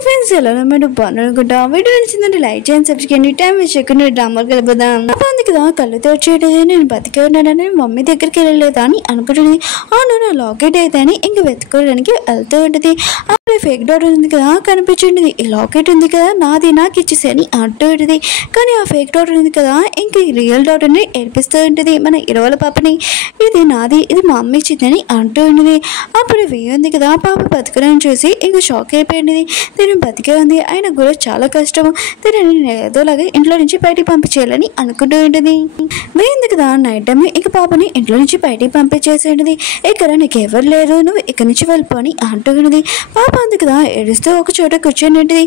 Friends ఎలా మీరు బాగున్నారనుకుంటా video నచ్చిందంటే లైక్ చేయండి సబ్స్క్రైబ్ చేయండి టైం వేస్ట్ చేయకుండా డ్రామాకి వెళ్ళిపోదాం ఉంది కదా కళ్ళు తెరిచేటది నేను బతికే ఉన్నానని మమ్మీ దగ్గరికి వెళ్ళలేదా అని అనుకుంటుంది అవును నా లాకెట్ అయితే అని ఇంక వెతుకోవడానికి వెళ్తూ ఉంటుంది అప్పుడు ఫేక్ డాటర్ ఉంది కదా కనిపించింది ఈ లాకెట్ ఉంది కదా నాది నాకు ఇచ్చేసని అంటూ ఉంటుంది కానీ ఆ ఫేక్ డాటర్ ఉంది కదా ఇంక రియల్ డాటర్ని ఏడిపిస్తూ ఉంటుంది మన ఇరవల పాపని ఇది నాది ఇది మా అమ్మ ఇచ్చిందని అంటూ ఉంటుంది అప్పుడు వెయ్యి ఉంది కదా పాప బతుకుని చూసి ఇంక షాక్ అయిపోయింది తిను బతికే ఉంది ఆయన కూడా చాలా కష్టము తినని ఏదోలాగా ఇంట్లో నుంచి బయటికి పంపించేయాలని అనుకుంటూ ఉంటుంది వేయింది కదా నైట్ టైం ఇక పాపని ఇంట్లో నుంచి బయటికి పంపించేసి ఉంటుంది ఇక్కడ నీకు ఎవరు లేరు నువ్వు ఇక్కడి నుంచి వెళ్ళిపోని అంటూ ఉన్నది పాప ఉంది కదా ఏడుస్తూ ఒక చోట కూర్చొని ఉంటుంది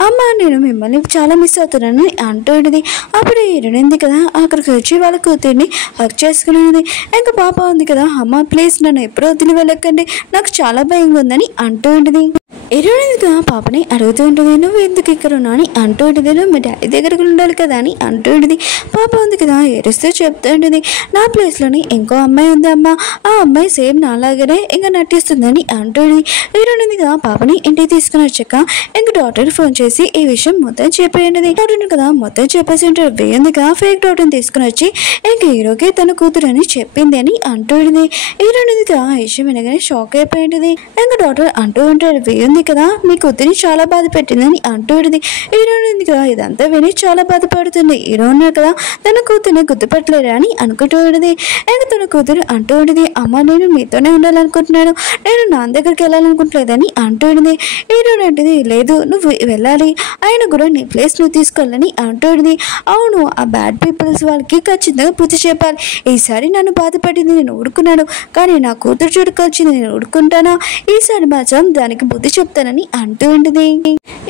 అమ్మ నేను మిమ్మల్ని చాలా మిస్ అవుతున్నాను అంటూ ఉంటుంది అప్పుడు ఇరునింది కదా అక్కడికి వచ్చి వాళ్ళ కూతుర్ని హక్ చేసుకునేది ఇంకా పాప ఉంది కదా అమ్మ ప్లీజ్ నన్ను ఎప్పుడూ వదిలి వెళ్ళకండి నాకు చాలా భయంగా ఉందని అంటూ ఉంటుంది ఎరువునిదిగా పాపని అడుగుతూ ఉంటుంది నువ్వు ఎందుకు ఇక్కడ ఉన్నా అని అంటూ ఉంటుంది నువ్వు మీ డాడీ దగ్గరకు ఉండాలి కదా అని అంటూ ఉంటుంది పాప ఉంది కదా ఏడుస్తూ చెప్తూ ఉంటుంది నా ప్లేస్లోని ఇంకో అమ్మాయి ఉంది అమ్మ ఆ అమ్మాయి సేమ్ నాలాగానే ఇంకా నటిస్తుందని అంటూ ఉంటుంది ఎరువునిదిగా పాపని ఇంటికి తీసుకుని వచ్చాక ఇంక డాక్టర్ ఫోన్ చేసి ఈ విషయం మొత్తం చెప్పేయండి డాక్టర్ కదా మొత్తం చెప్పేసి ఉంటాడు వేయందిగా ఫేక్ డాక్టర్ని తీసుకుని వచ్చి ఇంక హీరోకి తన కూతురు అని చెప్పింది అని అంటూ ఉంటుంది ఎరువునిదిగా ఆ విషయం వినగానే షాక్ అయిపోయింది ఇంక డాక్టర్ అంటూ ఉంటాడు వేయంది కదా మీ కూతురిని చాలా బాధ పెట్టిందని అంటూ ఉంటుంది హీరోయిన్ కదా ఇదంతా విని చాలా బాధపడుతుంది హీరోయిన్ కదా తన కూతురిని గుర్తుపట్టలేరా అని అనుకుంటూ ఉంటుంది ఇంకా తన కూతురు అంటూ ఉంటుంది అమ్మ నేను మీతోనే ఉండాలనుకుంటున్నాను నేను నా దగ్గరికి వెళ్ళాలనుకుంటలేదని అంటూ ఉంటుంది హీరోయిన్ అంటుంది లేదు నువ్వు వెళ్ళాలి ఆయన కూడా నీ ప్లేస్ నువ్వు తీసుకోవాలని అంటూ ఉంటుంది అవును ఆ బ్యాడ్ పీపుల్స్ వాళ్ళకి ఖచ్చితంగా బుద్ధి చెప్పాలి ఈసారి నన్ను బాధపడింది నేను ఊరుకున్నాను కానీ నా కూతురు చూడుకొచ్చింది నేను ఊరుకుంటానా ఈసారి మాత్రం దానికి బుద్ధి చెప్తానని అంటూ ఉంటుంది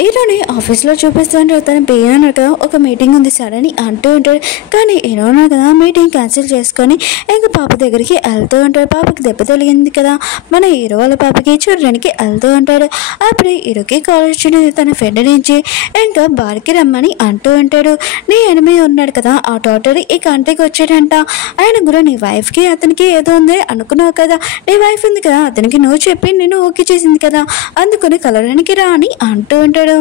ఈరోని ఆఫీస్లో చూపిస్తాను తన పేరు అన్నాడు కదా ఒక మీటింగ్ ఉంది సార్ అని అంటూ ఉంటాడు కానీ ఈరోజు కదా మీటింగ్ క్యాన్సిల్ చేసుకొని ఇంకా పాప దగ్గరికి వెళ్తూ ఉంటాడు పాపకి దెబ్బ తగిలింది కదా మన హీరో వాళ్ళ పాపకి చూడడానికి వెళ్తూ ఉంటాడు అప్పుడు హీరోకి కాల్ వచ్చింది తన ఫ్రెండ్ నుంచి ఇంకా బార్కి రమ్మని అంటూ ఉంటాడు నీ ఎనిమి ఉన్నాడు కదా ఆ డాక్టర్ ఈ కంట్రీకి వచ్చాడంట ఆయన కూడా నీ వైఫ్కి అతనికి ఏదో ఉంది అనుకున్నావు కదా నీ వైఫ్ ఉంది కదా అతనికి నువ్వు చెప్పి నేను ఓకే చేసింది కదా అందుకని కలవడానికి రా అని అంటూ ఉంటాడు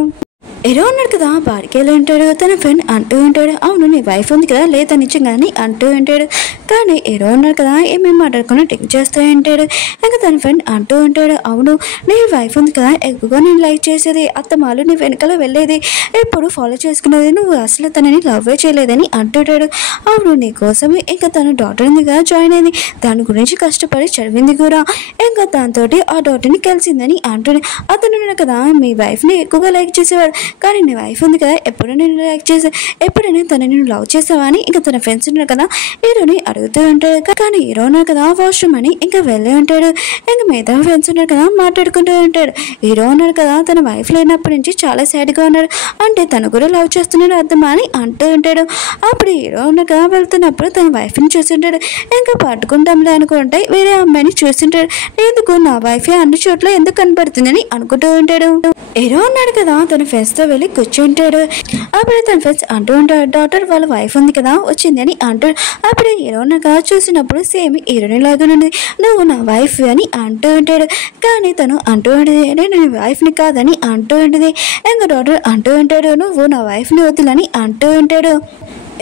ఎరో ఉన్నాడు కదా బాడికి వెళ్ళి ఉంటాడు తన ఫ్రెండ్ అంటూ ఉంటాడు అవును నీ వైఫ్ ఉంది కదా లేదా నిజంగాని అంటూ ఉంటాడు కానీ ఎరో ఉన్నాడు కదా ఏమేమి మాట్లాడుకుని టిక్ చేస్తూ ఉంటాడు ఇంకా తన ఫ్రెండ్ అంటూ ఉంటాడు అవును నీ వైఫ్ ఉంది కదా ఎక్కువగా నేను లైక్ చేసేది అత్తమాలు నీ వెనకాల వెళ్ళేది ఎప్పుడు ఫాలో చేసుకునేది నువ్వు అసలు తనని లవ్వే చేయలేదని అంటుంటాడు అవును నీ కోసమే ఇంకా తన డాక్టర్ ఉంది కదా జాయిన్ అయింది దాని గురించి కష్టపడి చదివింది కూడా ఇంకా దాంతో ఆ డాక్టర్ని కలిసిందని అంటాడు అతను కదా మీ వైఫ్ని ఎక్కువగా లైక్ చేసేవాడు కానీ నీ వైఫ్ ఉంది కదా ఎప్పుడు నేను లైక్ చేసా ఎప్పుడైనా తను నేను లవ్ చేసావా అని ఇంకా తన ఫ్రెండ్స్ ఉన్నారు కదా హీరోని అడుగుతూ ఉంటాడు కానీ హీరో ఉన్నారు కదా వాష్రూమ్ అని ఇంకా వెళ్ళి ఉంటాడు ఇంకా మిగతా ఫ్రెండ్స్ ఉన్నారు కదా మాట్లాడుకుంటూ ఉంటాడు హీరో ఉన్నాడు కదా తన వైఫ్ లేనప్పటి నుంచి చాలా సాడ్గా ఉన్నాడు అంటే తను కూడా లవ్ చేస్తున్నాడు అర్థమా అని అంటూ ఉంటాడు అప్పుడు హీరో ఉన్నారు కదా వెళ్తున్నప్పుడు తన వైఫ్ని చూస్తుంటాడు ఇంకా పట్టుకుంటాంలే అనుకుంటే వేరే అమ్మాయిని చూస్తుంటాడు ఎందుకు నా వైఫ్ అన్ని చోట్ల ఎందుకు కనపడుతుందని అనుకుంటూ ఉంటాడు హీరో ఉన్నాడు కదా తన ఫ్రెండ్స్తో వెళ్ళి కూర్చుంటాడు అప్పుడు తన ఫ్రెండ్స్ అంటూ ఉంటాడు డాక్టర్ వాళ్ళ వైఫ్ ఉంది కదా వచ్చింది అని అంటాడు అప్పుడు హీరోని కదా చూసినప్పుడు సేమ్ హీరోని లాగా ఉంది నువ్వు నా వైఫ్ అని అంటూ ఉంటాడు కానీ తను అంటూ ఉంటుంది నేను నీ వైఫ్ని కాదని అంటూ ఉంటుంది ఇంకా డాక్టర్ అంటూ ఉంటాడు నువ్వు నా వైఫ్ని వద్దులని అంటూ ఉంటాడు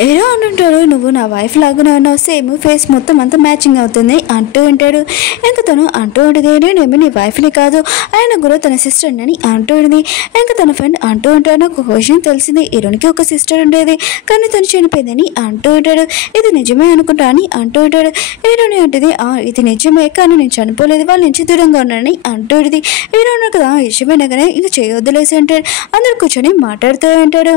ఏదో అంటుంటాడు నువ్వు నా వైఫ్ లాగానే ఉన్నావు సేమ్ ఫేస్ మొత్తం అంతా మ్యాచింగ్ అవుతుంది అంటూ ఉంటాడు ఇంకా తను అంటూ ఉంటుంది నేనేమి నీ వైఫ్ని కాదు ఆయన కూడా తన సిస్టర్ అని అంటూ ఉంటుంది ఇంకా తన ఫ్రెండ్ అంటూ ఉంటాడు నాకు ఒక విషయం తెలిసింది హీరోనికి ఒక సిస్టర్ ఉండేది కానీ తను చనిపోయిందని అంటూ ఉంటాడు ఇది నిజమే అనుకుంటా అని అంటూ ఉంటాడు హీరోని అంటుంది ఇది నిజమే కానీ నేను చనిపోలేదు వాళ్ళ నుంచి దూరంగా ఉన్నానని అంటూ ఉంటుంది హీరోని కదా విషయమైనగానే ఇంకా చేయొద్దులేసి అంటాడు అందరు కూర్చొని మాట్లాడుతూ ఉంటాడు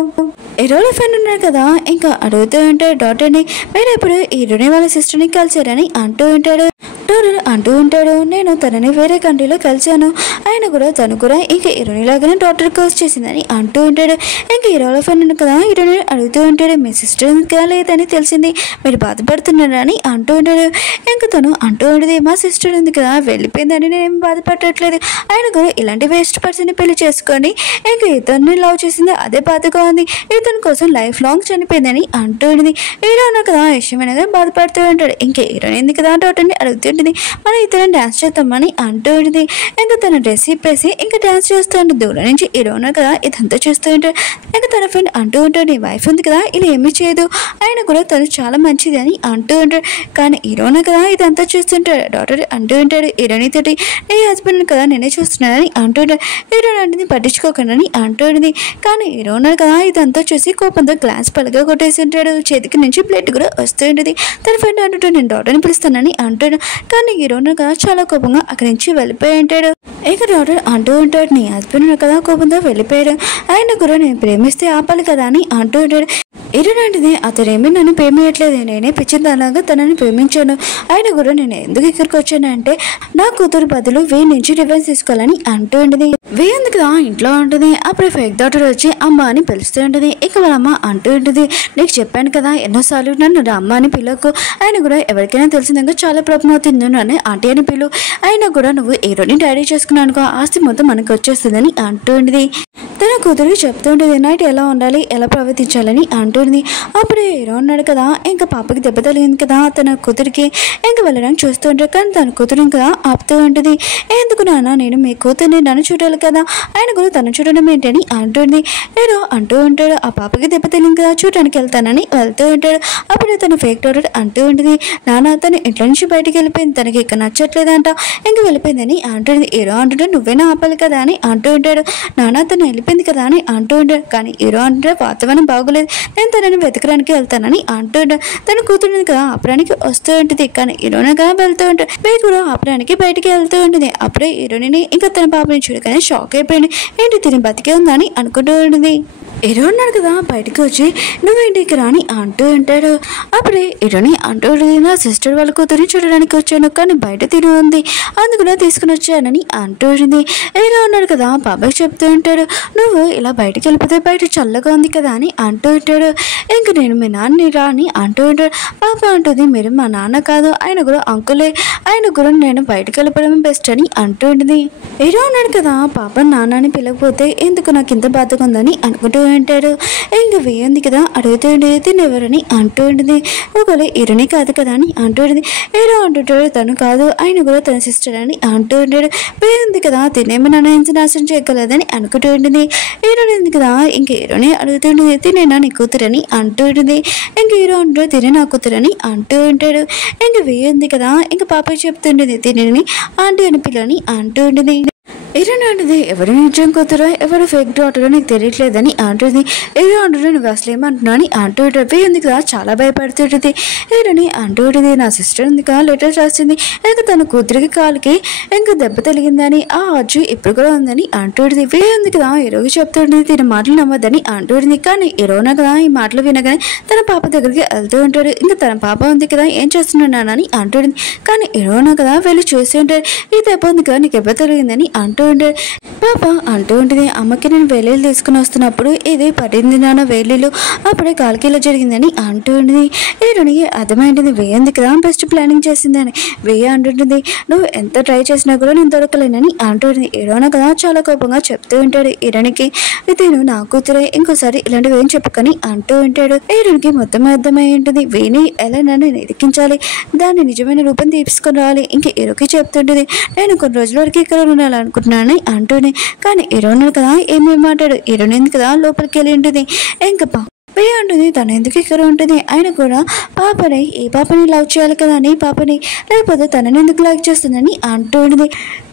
హీరోలో ఫ్రెండ్ ఉన్నాడు కదా ఇంకా అడుగుతూ ఉంటాడు డాక్టర్ని మీరు ఎప్పుడు హీరోని వాళ్ళ సిస్టర్ని కలిసారని అంటూ ఉంటాడు డాక్టర్ అంటూ ఉంటాడు నేను తనని వేరే కంట్రీలో కలిశాను ఆయన కూడా తను కూడా ఇంకా హీరోని లాగానే డాక్టర్ కోర్స్ చేసిందని అంటూ ఉంటాడు ఇంకా హీరోలో ఫ్రెండ్ కదా హీరోని అడుగుతూ ఉంటాడు మీ సిస్టర్ ఇంకా లేదని తెలిసింది మీరు బాధపడుతున్నారా అని అంటూ ఉంటాడు ఇంకా తను అంటూ ఉంటుంది మా సిస్టర్ ఉంది కదా వెళ్ళిపోయిందని నేను బాధపడట్లేదు ఆయన కూడా ఇలాంటి వేస్ట్ పర్సన్ని పెళ్లి చేసుకొని ఇంకా ఇతన్ని లవ్ చేసింది అదే బాధగా ఉంది ఇతని కోసం లైఫ్ లాంగ్ చనిపోయిందని అంటూ ఉంటుంది హీరో కదా విషయమైనగా బాధపడుతూ ఉంటాడు ఇంకా హీరోయిన్ ఉంది కదా డాక్టర్ని అడుగుతూ ఉంటుంది. మన ఇద్దరం డాన్స్ చేద్దామని అంటూ ఉంటుంది. ఇంకా తన డ్రెస్ ఇప్పేసి ఇంకా డాన్స్ చేస్తూ ఉంటుంది. దూరం నుంచి హీరో ఉన్నారు కదా ఇదంతా చేస్తూ ఉంటాడు. ఇంకా తన ఫ్రెండ్ అంటూ ఉంటాడు, నీ వైఫ్ ఉంది కదా ఇలా ఏమీ చేయదు, ఆయన కూడా తను చాలా మంచిది అని అంటూ ఉంటాడు. కానీ హీరోనే కదా ఇదంతా చూస్తుంటాడు. డాక్టర్ అంటూ ఉంటాడు హీరోని తోటి, నీ హస్బెండ్ కదా నేనే చూస్తున్నానని అంటూ ఉంటాడు. హీరోని అంటే పట్టించుకోకండి అంటూ ఉంటుంది. కానీ హీరో ఉన్నారు కదా ఇదంతా చూసి కోపంతో గ్లాస్ పలగా కొట్టేసి ఉంటాడు. చేతికి నుంచి బ్లడ్ కూడా వస్తూ ఉంటుంది. తన ఫ్రెండ్ అంటుంటాడు, నేను డాక్టర్ని పిలుస్తానని అంటాడు. కానీ హీరో ఉన్నారు కదా చాలా కోపంగా అక్కడి నుంచి వెళ్ళిపోయి ఉంటాడు. ఇక డాక్టర్ అంటూ ఉంటాడు, నీ హస్బెండ్ ఉన్నారు కదా కోపంతో వెళ్ళిపోయాడు, ఆయన కూడా నేను ప్రేమిస్తే ఆపాలి కదా అని అంటూ ఉంటాడు. ఇరునంటిది అతనేమీ నన్ను ప్రేమించట్లేదు, నేనే పిచ్చిదానిలాగా తనని ప్రేమించాను, ఆయన కూడా నేను ఎందుకు ఇక్కడికి వచ్చాను అంటే నా కూతురు బదులు వే నుంచి రివెంజ్ తీసుకోవాలని అంటూ ఉంటుంది. వే ఎందుకు ఇంట్లో ఉంటుంది. అప్పుడు ఫేక్ డాక్టర్ వచ్చి అమ్మ అని పిలుస్తూ ఉంటుంది. ఇక వాళ్ళ అమ్మ అంటూ ఉంటుంది, నీకు చెప్పాను కదా ఎన్నోసార్లు నన్ను అమ్మ అని పిలకు, ఆయన కూడా ఎవరికైనా తెలిసిందాక చాలా ప్రాబ్లం అవుతుంది, నన్ను ఆంటీ అని పిలు, అయినా కూడా నువ్వు హీరోని డాడీ చేసుకున్నానుకో ఆస్తి మొత్తం మనకు వచ్చేస్తుందని అంటూ ఉంటుంది. తన కూతురికి చెప్తూ ఉంటుంది నైట్ ఎలా ఉండాలి ఎలా ప్రవర్తించాలని అంటుంది. అప్పుడు హీరో ఉన్నాడు కదా ఇంకా పాపకి దెబ్బ తగిలింది కదా తన కూతురికి, ఇంకా వెళ్ళడానికి చూస్తూ ఉంటాడు. కానీ తన కూతురు ఇంకా ఆపుతూ ఉంటుంది. ఎందుకు నాన్న నేను మీ కూతుర్ని నన్ను చూడాలి కదా, ఆయన కూడా తను చూడడం ఏంటని అంటుంది. హీరో అంటూ ఉంటాడు, ఆ పాపకి దెబ్బ తగిలింది కదా చూడడానికి వెళ్తానని వెళ్తూ ఉంటాడు. అప్పుడు తన ఫేక్ డాక్టర్ అంటూ ఉంటుంది, నాన్న తను ఇంట్లో నుంచి బయటికి వెళ్ళిపోయింది, తనకి ఇక్కడ నచ్చట్లేదంట ఇంకా వెళ్ళిపోయిందని అంటుంది. హీరో అంటుంటే నువ్వేనా ఆపాలి కదా అని అంటూ ఉంటాడు. నాన్న తను వెళ్ళిపోయింది కదా అని అంటూ ఉంటాడు. కానీ హీరో అంటే వాతావరణం బాగోలేదు, నేను తనని వెతకడానికి వెళ్తానని అంటూ ఉంటాడు. తన కూతురుని కదా ఆపడానికి వస్తూ ఉంటుంది. కానీ హీరోని కదా వెళ్తూ ఉంటాడు. మీరు కూడా ఆపడానికి బయటికి వెళ్తూ ఉంటుంది. అప్పుడే హీరోని ఇంకా తన పాపని చూడగానే షాక్ అయిపోయింది. ఏంటి తిని బతికే ఉందని అనుకుంటూ ఉంటుంది. హీరో ఉన్నాడు కదా బయటకు వచ్చి నువ్వేంటి ఇక్కడ అని అంటూ ఉంటాడు. అప్పుడే హీరోని అంటూ ఉంటుంది, నా సిస్టర్ వాళ్ళ కూతురిని చూడడానికి వచ్చాను కానీ బయట తిని ఉంది అందుకునే తీసుకుని వచ్చానని అంటూ ఉంటుంది. హీరో ఉన్నాడు కదా బాబాయ్ చెప్తూ ఉంటాడు, నువ్వు ఇలా బయటకు వెళ్ళిపోతే బయట చల్లగా ఉంది కదా అని అంటూ ఉంటాడు. ఇంక నేను మీ నాన్నని రా అని అంటూ ఉంటాడు. పాప అంటుంది, మీరు మా నాన్న కాదు ఆయన కూడా అంకులే, ఆయన కూడా నేను బయటకు వెళ్ళిపోవడం బెస్ట్ అని అంటూ ఉంటుంది. హీరో ఉన్నాడు కదా పాప నాన్నని పిలవకపోతే ఎందుకు నాకు ఇంత బాధగా ఉందని అనుకుంటూ అంటాడు. ఇంకా వేయంది కదా అడుగుతూ ఉండేది తినెవరని అంటూ ఉంటుంది. ఒకవేళ హీరోని కాదు కదా అని అంటూ ఉంటుంది. హీరో అంటుంటాడు, తను కాదు ఆయన కూడా తన సిస్టర్ అని అంటూ ఉంటాడు. వేయంది కదా తినేమో నన్ను నాశనం చేయగలదని అనుకుంటూ ఉంటుంది. హీరోని ఉంది కదా ఇంక హీరోని అడుగుతూ ఉంటుంది, తినేనా నీ కూతురని అంటూ ఉంటుంది. ఇంక హీరో అంటాడు, తినే నా కూతురని అంటూ ఉంటాడు. ఇంక వేయంది కదా ఇంక పాప చెప్తుంటుంది, తినేని ఆంటీ అని పిల్లని అంటూ ఉంటుంది. హీరోని అంటుంది, ఎవరు నిజం కూతురో ఎవరు ఫేక్ డాక్టరో నీకు తెలియట్లేదని అంటుంది. హీరో అంటుంది, నువ్వు అసలు ఏమంటున్నా అని అంటూ ఉంటుంది. ఉంది కదా చాలా భయపడుతుంటుంది. హీరోని అంటూ ఉంటుంది, నా సిస్టర్ ఉంది కదా లెటర్ రాసింది ఇంకా తన కూతురికి కాలుకి ఇంకా దెబ్బ తగిలిందని ఆ అజ్జు ఇప్పుడు కూడా ఉందని అంటుంది. ఉంది కదా హీరోకి చెప్తుంటుంది, తిన మాటలు నమ్మద్దని అంటుంది. కానీ హీరోనా కదా ఈ మాటలు వినగానే తన పాప దగ్గరికి వెళ్తూ ఉంటాడు. ఇంకా తన పాప ఉంది కదా ఏం చేస్తున్నానని అంటుంది. కానీ హీరోనా కదా వెళ్ళి చూసి ఉంటాడు. ఈ దెబ్బ ఉంది కదా నీకు దెబ్బ తగిలిందని అంటూ ఉంటాడు. పాప అంటూ ఉంటుంది, అమ్మకి నేను వేలీలు తీసుకుని వస్తున్నప్పుడు ఇది పడింది నాన్న వేలీలు అప్పుడే కాలికి ఇలా జరిగిందని అంటూ ఉంటుంది. హీరోనికి అర్థమైంటుంది, వేయంది కదా బెస్ట్ ప్లానింగ్ చేసిందని. వేయ అంటుంటుంది, నువ్వు ఎంత ట్రై చేసినా కూడా నేను దొరకలేనని అంటుంది. హీరోనా కదా చాలా కోపంగా చెప్తూ ఉంటాడు హీరోనికి, నేను నా కూతురే ఇంకోసారి ఇలాంటివి ఏం చెప్పకని అంటూ ఉంటాడు. హీరోనికి మొత్తం అర్థమై ఉంటుంది, వేని ఎలా నన్ను ఎదికించాలి దాన్ని నిజమైన రూపం తీసుకుని రావాలి. ఇంకా హీరోకి చెప్తుంటుంది, నేను కొన్ని రోజుల వరకు ఇక్కడ ఉండాలనుకుంటున్నాను అంటూనే. కానీ హీరో ఉన్నాడు కదా ఏమేమి మాట్లాడు హీరోని ఎందుకు కదా లోపలికి వెళ్ళి ఉంటుంది. ఇంకా వే అంటుంది, తను ఎందుకు ఇక్కడ ఉంటుంది, ఆయన కూడా పాపని ఏ పాపని లవ్ చేయాలి కదా అని పాపని లేకపోతే తనని ఎందుకు లైక్ చేస్తుందని అంటూ ఉంటుంది.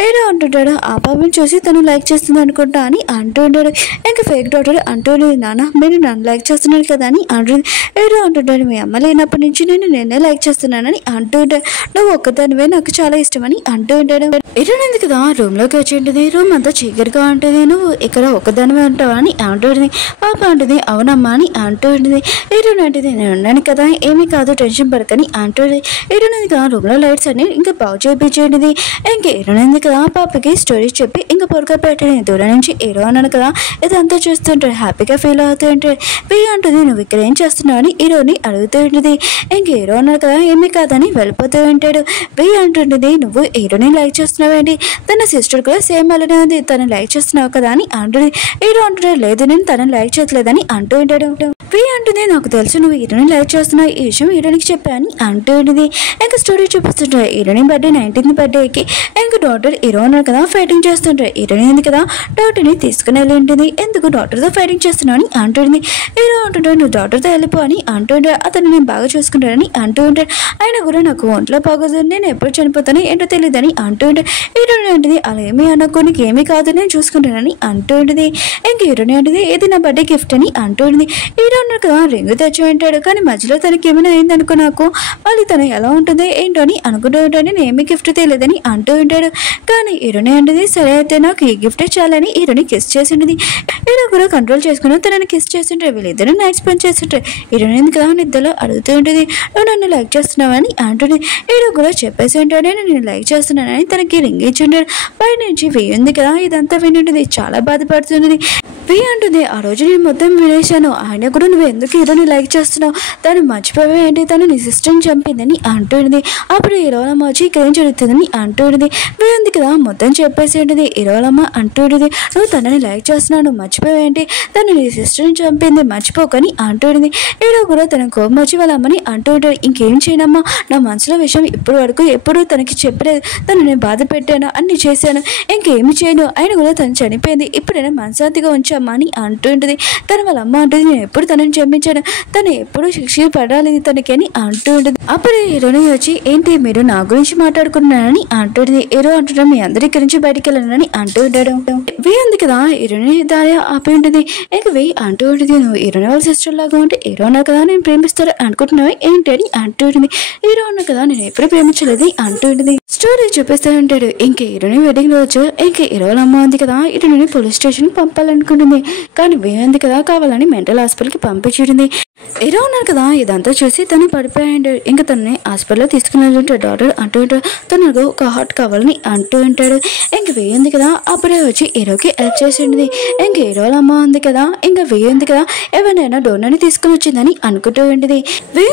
ఏదో అంటుంటాడు, ఆ పాపని చూసి తను లైక్ చేస్తుంది అనుకుంటా అని అంటూ ఉంటాడు. ఇంకా ఫేక్ డాక్టర్ అంటూ ఉంటుంది, నాన్న మీరు నన్ను లైక్ చేస్తున్నాడు కదా అని అంటుంది. ఏదో అంటుంటాడు, మీ అమ్మ లేనప్పటి నుంచి నేనే లైక్ చేస్తున్నానని అంటూ ఉంటాడు. నువ్వు ఒక్కదానివే నాకు చాలా ఇష్టమని అంటూ ఉంటాడు. ఏదో ఎందుకు కదా రూమ్ లోకి వచ్చి ఉంటుంది. రూమ్ అంతా చీకటిగా ఉంటుంది. నువ్వు ఇక్కడ ఒక్కదానివే ఉంటావా అని అంటుంది. పాప అంటుంది, అవునమ్మా అని అంటూ ఉంటుంది. హీరోని అంటుంది, నేను ఉన్నాను కదా ఏమీ కాదు టెన్షన్ పడకని అంటుంది. హీరోని కదా రూమ్ లో లైట్స్ అన్ని ఇంకా బాగు చేయించేది. ఇంక హీరోని కదా పాపకి స్టోరీ చెప్పి ఇంకా పొరగా పెట్టండి. దూరం నుంచి హీరో అన్నాను కదా ఇదంతా చూస్తుంటాడు, హ్యాపీగా ఫీల్ అవుతూ ఉంటాడు. వే అంటుంది, నువ్వు ఇక్కడ ఏం చేస్తున్నావు అని హీరోని అడుగుతూ ఉంటుంది. ఇంక హీరో అన్నాడు కదా ఏమీ కాదని వెళ్ళిపోతూ ఉంటాడు. వే అంటుంటుంది, నువ్వు హీరోని లైక్ చేస్తున్నావేంటి, తన సిస్టర్ కూడా సేమ్ అలానే ఉంది, తను లైక్ చేస్తున్నావు కదా అని అంటుంది. హీరో అంటాడు, లేదు నేను తనని లైక్ చేయట్లేదని అంటూ ఉంటాడు. అంటుంది నాకు తెలుసు నువ్వు హీరోని లైక్ చేస్తున్నావు ఈ విషయం హీరోనికి చెప్పాను అంటూ ఉంటుంది. ఇంకా స్టోరీ చూపిస్తుంటారు హీరోని బర్త్డే 19th బర్త్డేకి ఇంకా డాక్టర్ హీరో ఉన్నారు కదా ఫైటింగ్ చేస్తుంటారు. హీరోని ఉంది కదా డాక్టర్ని తీసుకుని వెళ్ళి ఉంటుంది. ఎందుకు డాక్టర్తో ఫైటింగ్ చేస్తున్నావు అని అంటుంది. హీరో అంటుంటాడు నువ్వు డాక్టర్తో వెళ్ళిపో అని అంటుంటాడు. అతను నేను బాగా చూసుకుంటానని అంటూ ఉంటాడు. ఆయన కూడా నాకు ఒంట్లో బాగోదు నేను ఎప్పుడు చనిపోతానో ఏంటో తెలియదని అంటూ ఉంటాడు. హీరోని అంటుంది అలా ఏమీ అనుకో నీకు ఏమీ కాదు నేను చూసుకుంటానని అంటూ ఉంటుంది. ఇంక హీరోని అంటుంది ఇది నా బర్త్డే గిఫ్ట్ అని అంటూ ఉంటుంది. హీరో అన్నాడు కదా రింగ్ తెచ్చి ఉంటాడు కానీ మధ్యలో తనకి ఏమైనా అయిందనుకో నాకు మళ్ళీ తను ఎలా ఉంటుందో ఏంటో అని అనుకుంటూ ఉంటాడు. నేను ఏమీ గిఫ్ట్ తెలియదని అంటూ ఉంటాడు. కానీ హీరోని అంటుంది సరే అయితే నాకు ఈ గిఫ్ట్ ఇచ్చాలని హీరోని కిస్ చేసి ఉంటుంది. హీరో కూడా కంట్రోల్ చేసుకుని తనని కిస్ చేస్తుంటారు. వీళ్ళిద్దరూ నైట్ స్పెండ్ చేస్తుంటారు. హీరోని ఎందుకు కదా నిద్రలో అడుగుతూ ఉంటుంది నువ్వు నన్ను లైక్ చేస్తున్నావని అంటుంది. హీరో కూడా చెప్పేసి ఉంటాడు నేను లైక్ చేస్తున్నానని తనకి రింగ్ ఇచ్చి ఉంటాడు. బయట నుంచి ఉంది కదా ఇదంతా వింటుంది చాలా బాధపడుతుంది. అంటుంది ఆ రోజు నేను మొత్తం వినేశాను ఆయన కూడా నువ్వు ఎందుకు హీరోని లైక్ చేస్తున్నావు తను మర్చిపోవే ఏంటి తను నీ సిస్టర్ని చంపిందని అంటుంది. అప్పుడు హీరోలమ్మ వచ్చి ఇక్కడ ఏం జరుగుతుందని అంటుంది. ఉంది కదా మొత్తం చెప్పేసి ఉంటుంది. హీరోలమ్మ అంటుంది నువ్వు తనని లైక్ చేస్తున్నావు నువ్వు మర్చిపోవేంటి తను నీ సిస్టర్ని చంపింది మర్చిపోకని అంటుంది. హీరో కూడా తన కోపం వచ్చి వాళ్ళ అమ్మని అంటూ ఉంటాడు ఇంకేం చేయనమ్మా నా మనసులో విషయం ఇప్పటి వరకు ఎప్పుడు తనకి చెప్పలేదు తను నేను బాధ పెట్టాను అన్ని చేశాను ఇంకేమి చేయను ఆయన కూడా తను చనిపోయింది ఇప్పుడైనా మనశాంతిగా ఉంచామా అని అంటూ ఉంటుంది. తను వాళ్ళ అమ్మ అంటుంది నేను ఎప్పుడు తనని చంపించాను తను ఎప్పుడు శిక్ష పడాలి తనకి అని అంటూ ఉంటుంది. అప్పుడు హీరోని వచ్చి ఏంటి మీరు నా గురించి మాట్లాడుకున్నానని అంటుంది. హీరో అంటున్నాడు మీ అందరి గురించి బయటికి వెళ్ళానని అంటూ ఉంటాడు. ఉంది కదా హీరోని దారి ఆపి ఉంటుంది. ఇక అంటూ ఉంటుంది నువ్వు హీరోని వాళ్ళ సిస్టర్ లాగా ఉంటే హీరో అన్నా కదా నేను ప్రేమిస్తాను అనుకుంటున్నావు ఏంటి అని అంటూ ఉంటుంది. హీరో అన్నా కదా నేను ఎప్పుడు ప్రేమించలేదు అంటూ ఉంటుంది. స్టోరీ చూపిస్తూ ఉంటాడు. ఇంక హీరోని వెడ్డింగ్ రోజు ఇంక హీరోల అమ్మ ఉంది కదా హీరోని పోలీస్ స్టేషన్ పంపాలనుకుంటుంది. కానీ ఉంది కదా కావాలని మెంటల్ హాస్పిటల్కి పంపించింది. హీరో ఉన్నారు కదా ఇదంతా చూసి తను పడిపోయాడు. ఇంకా తనని హాస్పిటల్లో తీసుకుని వెళ్తుంటాడు. డాక్టర్ అంటూ ఉంటాడు తనకు ఒక హార్ట్ కావాలని అంటూ ఉంటాడు. ఇంక ఉంది కదా అప్పుడే వచ్చి హీరోకి హెల్ప్ చేసి ఉంటుంది. ఇంక హీరోల అమ్మ ఉంది కదా ఇంకా ఉంది కదా ఎవరినైనా డోనర్ని తీసుకుని వచ్చిందని అనుకుంటూ ఉంటుంది.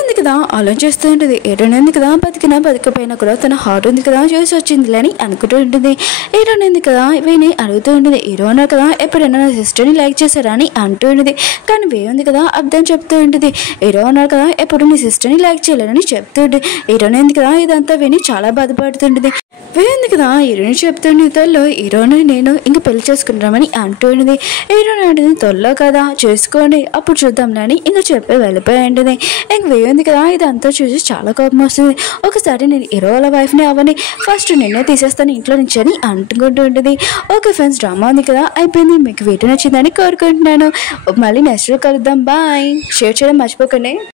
ఉంది కదా ఆలోచిస్తూ ఉంటుంది. హీరోని ఉంది కదా బతికినా బతికపోయినా కూడా తన హార్ట్ ఉంది కదా చూసి వచ్చింది అని అనుకుంటూ ఉంటుంది. హీరోని ఉంది కదా వీని అడుగుతూ ఉంటుంది హీరో ఉన్నారు కదా ఎప్పుడైనా నా సిస్టర్ని లైక్ చేశారా అని అంటూ ఉంటుంది. కానీ ఉంది కదా అర్థం చెప్తూ ఉంటుంది. హీరో ఉన్నారు కదా ఎప్పుడు నీ సిస్టర్ని లైక్ చేయలేదని చెప్తుంటే హీరోని ఉంది కదా ఇదంతా విని చాలా బాధపడుతుంటుంది. ఉంది కదా హీరోని చెప్తుండే తల్లు హీరోని నేను ఇంక పెళ్లి చేసుకుంటామని అంటుంది. హీరోని అంటుంది తొల్లో కదా చేసుకోండి అప్పుడు చూద్దాంలని ఇంకా చెప్పి వెళ్ళిపోయింటుంది. ఇంక ఉంది కదా ఇదంతా చూసి చాలా కోపం వస్తుంది. ఒకసారి నేను హీరో వాళ్ళ వైఫ్ని అవని ఫస్ట్ నిన్నే తీసేస్తాను ఇంట్లో నుంచి అని అనుకుంటూ ఉంటుంది. ఓకే ఫ్రెండ్స్ డ్రామా ఉంది కదా అయిపోయింది. మీకు వీడియో నచ్చిందని కోరుకుంటున్నాను. మళ్ళీ నెక్స్ట్ కలుద్దాం బాయ్. షేర్ చేయడం మర్చిపోకండి.